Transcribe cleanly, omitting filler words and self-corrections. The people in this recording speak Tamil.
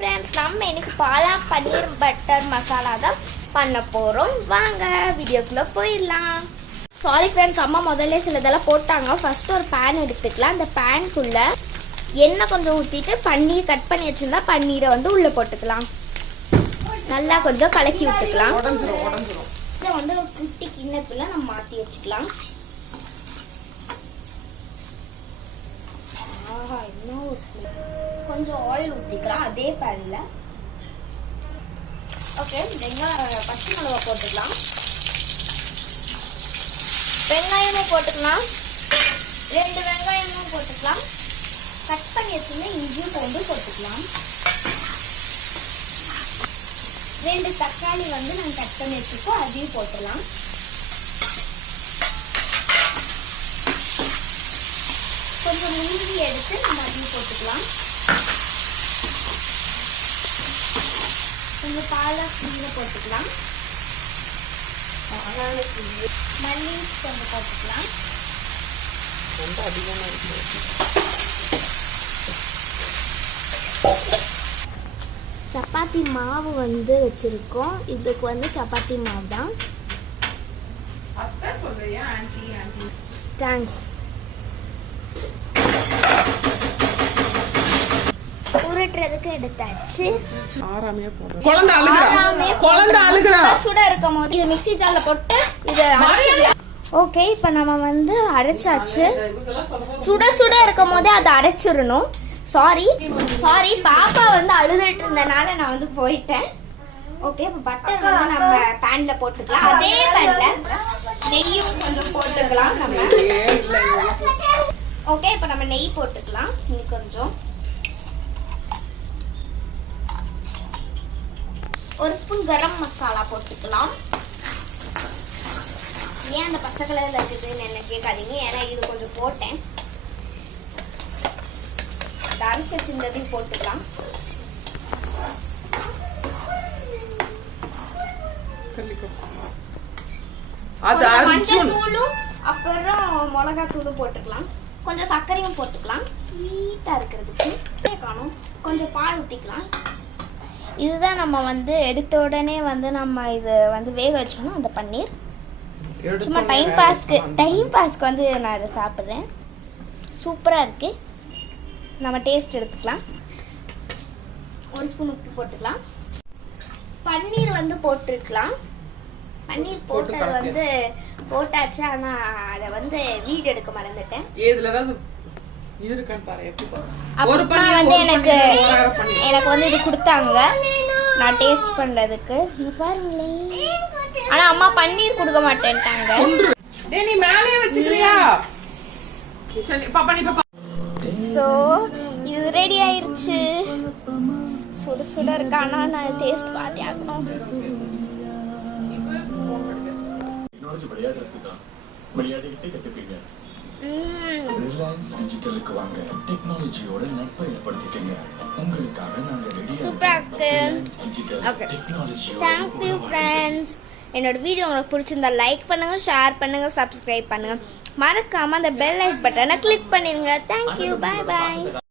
ஃப்ரெண்ட்ஸ், நம்ம இன்னைக்கு பாலக் பன்னீர் பட்டர் மசாலா தான் பண்ண போகிறோம். வாங்க வீடியோக்குள்ளே போயிடலாம். சாரி ஃப்ரெண்ட்ஸ், அம்மா முதல்ல சிலதெல்லாம் போட்டாங்க. ஃபஸ்ட்டு ஒரு பேன் எடுத்துக்கலாம். அந்த பேனுக்குள்ளே எண்ணெய் கொஞ்சம் ஊற்றிட்டு பன்னீர் கட் பண்ணி வச்சுருந்தா பன்னீரை வந்து உள்ளே போட்டுக்கலாம். நல்லா கொஞ்சம் கலக்கி விட்டுக்கலாம். இதை வந்து ஒரு குட்டி கிண்ணத்துக்குள்ள நம்ம மாற்றி வச்சுக்கலாம். கொஞ்சம் ஆயில் ஊற்றிக்கலாம் அதே பேன்ல. ஓகே, பச்சை மிளகா போட்டுக்கலாம். வெங்காயமும் போட்டுக்கலாம். 2 வெங்காயமும் போட்டுக்கலாம். கட் பண்ணி வச்சுருந்தா இஞ்சியும் பூண்டு போட்டுக்கலாம். 2 தக்காளி வந்து நாங்கள் கட் பண்ணி வச்சுருக்கோம், அதையும் போட்டுடலாம். கொஞ்சம் முந்திரி எடுத்து நம்ம அதையும் போட்டுக்கலாம். கொஞ்சம் பாலக் போட்டுக்கலாம். மல்லி கொஞ்சம் போட்டுக்கலாம். சப்பாத்தி மாவு வந்து வச்சிருக்கோம். இதுக்கு வந்து சப்பாத்தி மாவு தான். தேங்க்ஸ். உருட்டுறதுக்கு எடுத்தாச்சு. சுட இருக்கும் போது இது மிக்ஸி ஜார்ல போட்டு இது ஓகே. இப்போ நம்ம வந்து அரைச்சாச்சு. சுட சுட இருக்கும் போதே அதை அரைச்சிடணும். சாரி பாப்பா வந்து அழுதுட்டு இருந்தனால நான் வந்து போயிட்டேன். ஓகே, இப்போ பட்டர் வந்து நம்ம பேன்ல போட்டுக்கலாம். அதே பேன்ல நெய்யும் கொஞ்சம் போட்டுக்கலாம் நம்ம. ஓகே, இப்போ நம்ம நெய் போட்டுக்கலாம். இன்னும் கொஞ்சம் ஒரு ஸ்பூன் கரம் மசாலா போட்டுக்கலாம். ஏன் அந்த பச்சை கலர்ல இருக்குதுன்னு என்ன கேட்காதீங்க, ஏன்னா இது கொஞ்சம் போட்டேன். அரைச்சி வச்சிருந்ததையும் போட்டுக்கலாம். மஞ்சள் தூளும் அப்புறம் மிளகா தூளும் போட்டுக்கலாம். கொஞ்சம் சர்க்கரையும் போட்டுக்கலாம் ஸ்வீட்டா இருக்கிறதுக்கு. காணும் கொஞ்சம் பால் ஊற்றிக்கலாம். இதுதான் நம்ம வந்து எடுத்த உடனே வந்து நம்ம இது வந்து வேக வச்சோம்னா அந்த பன்னீர் சும்மா டைம் பாஸ்க்கு வந்து நான் இதை சாப்பிட்றேன். சூப்பராக இருக்குது. நம்ம டேஸ்ட் எடுத்துக்கலாம். ஒரு ஸ்பூன் உப்பு போட்டுக்கலாம். பன்னீர் வந்து போட்டுருக்கலாம். பன்னீர் போட்டது வந்து போட்டாச்சு. ஆனால் அதை வந்து வீடியோ எடுக்க மறந்துட்டேன். அப்புறமா வந்து எனக்கு வந்து இது கொடுத்தாங்க நான் டேஸ்ட் பண்றதுக்கு. இது பாருங்களேன். ஆனா அம்மா பன்னீர் கொடுக்க மாட்டேன்ட்டாங்க. சோ இது ரெடி ஆயிருச்சு. சுட சுட இருக்கு. ஆனா நான் டேஸ்ட் பார்த்தே ஆகணும். Thank you friends. என்னோட வீடியோ உங்களுக்கு பிடிச்சிருந்தா லைக் பண்ணுங்க, ஷேர் பண்ணுங்க, சப்ஸ்கிரைப் பண்ணுங்க. மறக்காம அந்த பெல் லைக் பட்டனை கிளிக் பண்ணிருங்க. Thank you. Bye bye.